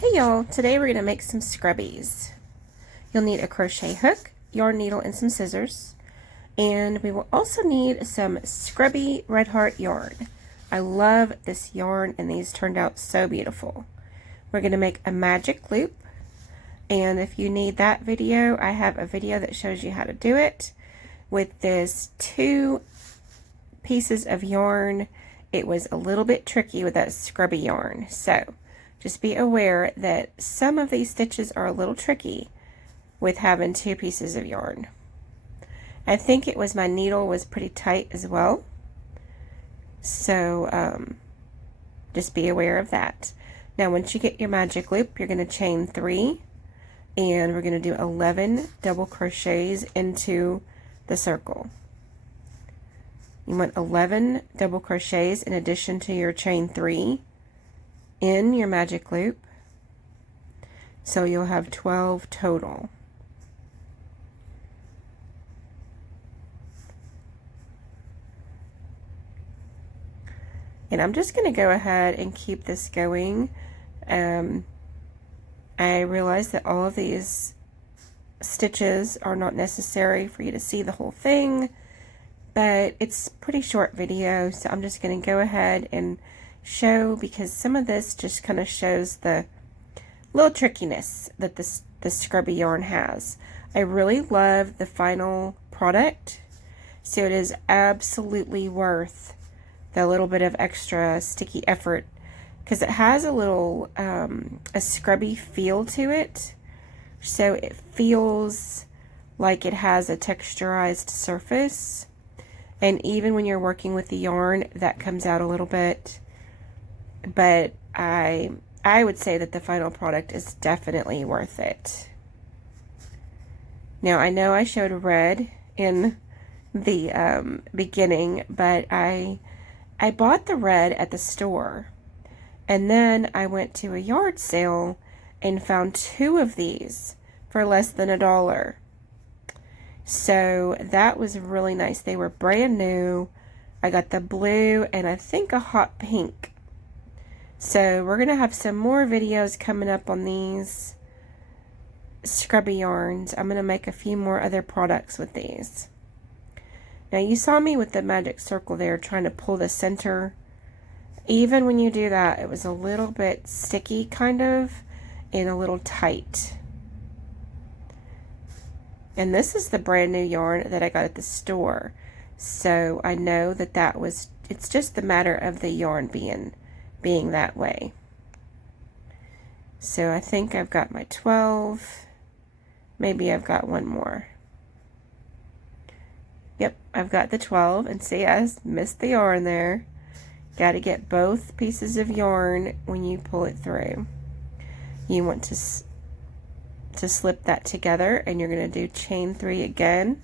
Hey y'all, today we're going to make some scrubbies. You'll need a crochet hook, yarn needle, and some scissors. And we will also need some Scrubby Red Heart yarn. I love this yarn and these turned out so beautiful. We're going to make a magic loop. And if you need that video, I have a video that shows you how to do it. With this 2 pieces of yarn, it was a little bit tricky with that scrubby yarn. So just be aware that some of these stitches are a little tricky with having 2 pieces of yarn. I think it was my needle was pretty tight as well. So just be aware of that. Now once you get your magic loop, you're going to chain 3 and we're going to do 11 double crochets into the circle. You want 11 double crochets in addition to your chain 3 in your magic loop, so you'll have 12 total. And I'm just going to go ahead and keep this going. I realize that all of these stitches are not necessary for you to see the whole thing, but it's a pretty short video, so I'm just going to go ahead and show, because some of this just kind of shows the little trickiness that the scrubby yarn has. I really love the final product, so it is absolutely worth the little bit of extra sticky effort, because it has a little a scrubby feel to it, so it feels like it has a texturized surface, and even when you're working with the yarn, that comes out a little bit. But I would say that the final product is definitely worth it. Now I know I showed red in the beginning, but I bought the red at the store, and then I went to a yard sale and found 2 of these for less than $1. So that was really nice. They were brand new. I got the blue and I think a hot pink. So we're going to have some more videos coming up on these scrubby yarns. I'm going to make a few more other products with these. Now you saw me with the magic circle there trying to pull the center. Even when you do that, it was a little bit sticky kind of and a little tight. And this is the brand new yarn that I got at the store. So I know that it's just the matter of the yarn being that way. So I think I've got my 12. Maybe I've got one more. Yep, I've got the 12. And see, I missed the yarn there. Got to get both pieces of yarn when you pull it through. You want to slip that together, and you're going to do chain 3 again.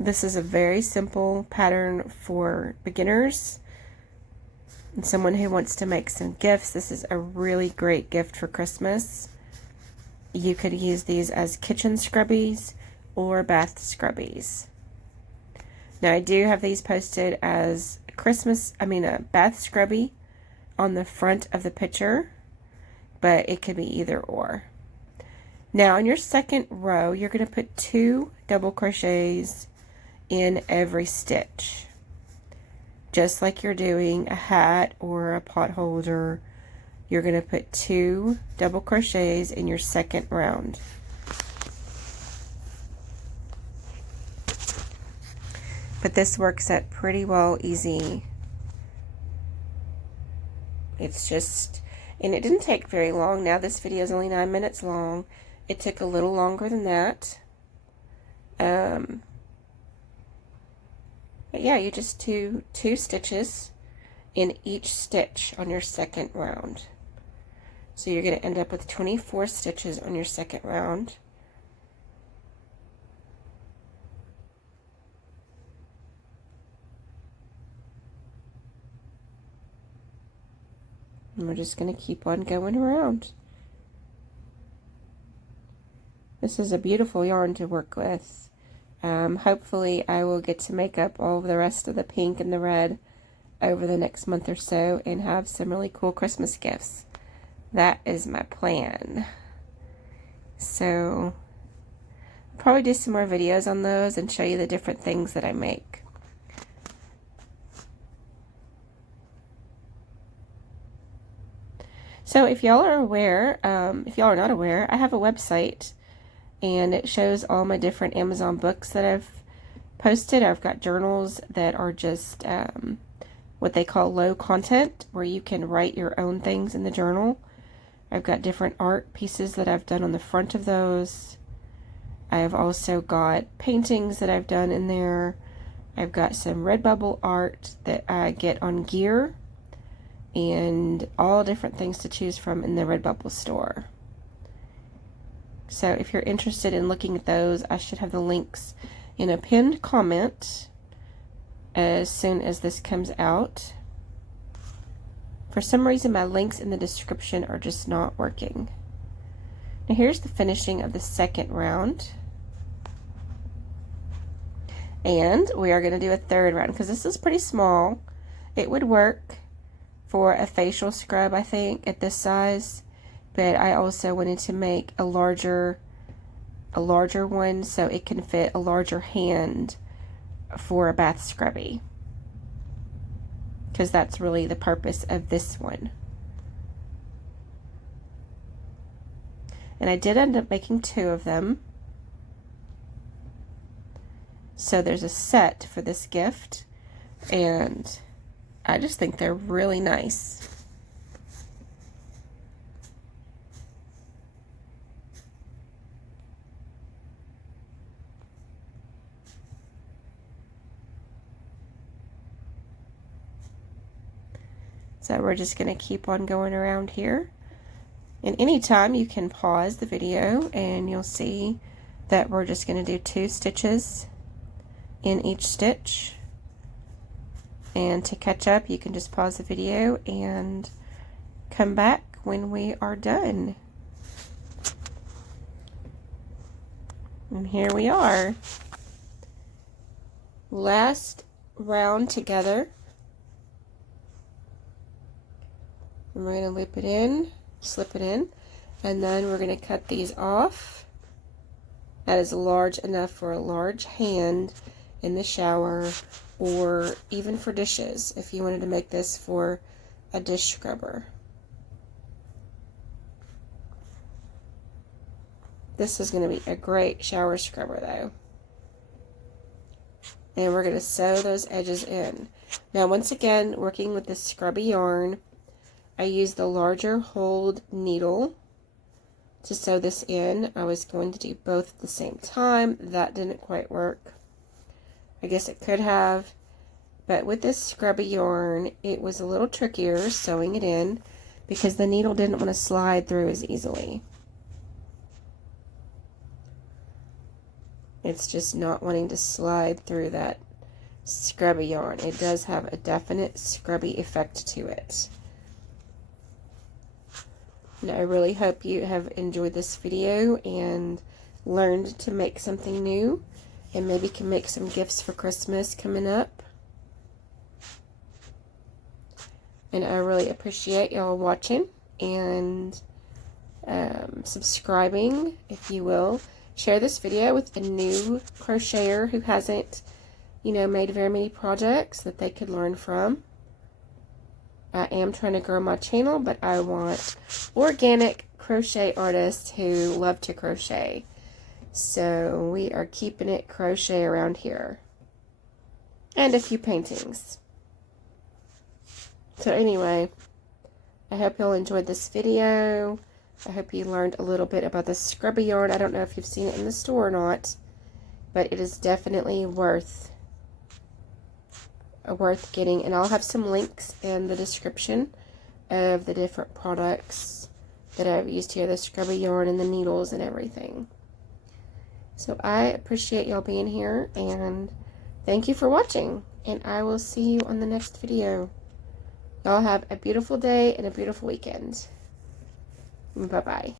This is a very simple pattern for beginners and someone who wants to make some gifts. This is a really great gift for Christmas. You could use these as kitchen scrubbies or bath scrubbies. Now I do have these posted as a bath scrubby on the front of the picture, but it could be either or. Now in your second row, you're going to put 2 double crochets in every stitch. Just like you're doing a hat or a pot holder, you're going to put 2 double crochets in your second round. But this works out pretty well easy. It's just, and it didn't take very long. Now this video is only 9 minutes long. It took a little longer than that. But yeah, you just do 2 stitches in each stitch on your second round. So you're going to end up with 24 stitches on your second round. And we're just going to keep on going around. This is a beautiful yarn to work with. Hopefully I will get to make up all of the rest of the pink and the red over the next month or so and have some really cool Christmas gifts. that is my plan. So I'll probably do some more videos on those and show you the different things that I make. So if y'all are aware, if y'all are not aware, I have a website and it shows all my different Amazon books that I've posted. I've got journals that are just what they call low content, where you can write your own things in the journal. I've got different art pieces that I've done on the front of those. I have also got paintings that I've done in there. I've got some Redbubble art that I get on gear, and all different things to choose from in the Redbubble store. So if you're interested in looking at those, I should have the links in a pinned comment as soon as this comes out. For some reason, my links in the description are just not working. Now here's the finishing of the second round. And we are going to do a third round because this is pretty small. It would work for a facial scrub, I think, at this size. But I also wanted to make a larger one so it can fit a larger hand for a bath scrubby, because that's really the purpose of this one. And I did end up making 2 of them, so there's a set for this gift, and I just think they're really nice. So we're just going to keep on going around here. And anytime you can pause the video and you'll see that we're just going to do 2 stitches in each stitch. And to catch up, you can just pause the video and come back when we are done. And here we are. Last round together. And we're going to loop it in, slip it in, and then we're going to cut these off. That is large enough for a large hand in the shower, or even for dishes if you wanted to make this for a dish scrubber. This is going to be a great shower scrubber though. And we're going to sew those edges in. Now once again, working with the Scrubby yarn, I used the larger hold needle to sew this in. I was going to do both at the same time. That didn't quite work. I guess it could have, but with this Scrubby yarn, it was a little trickier sewing it in because the needle didn't want to slide through as easily. It's just not wanting to slide through that Scrubby yarn. It does have a definite scrubby effect to it. And I really hope you have enjoyed this video and learned to make something new, and maybe can make some gifts for Christmas coming up. And I really appreciate y'all watching and subscribing, if you will. Share this video with a new crocheter who hasn't, made very many projects that they could learn from. I am trying to grow my channel, but I want organic crochet artists who love to crochet. So we are keeping it crochet around here. And a few paintings. So anyway, I hope y'all enjoyed this video. I hope you learned a little bit about the Scrubby yarn. I don't know if you've seen it in the store or not, but it is definitely worth getting. And I'll have some links in the description of the different products that I've used here, the Scrubby yarn and the needles and everything. So I appreciate y'all being here, and thank you for watching, and I will see you on the next video. Y'all have a beautiful day and a beautiful weekend. Bye-bye.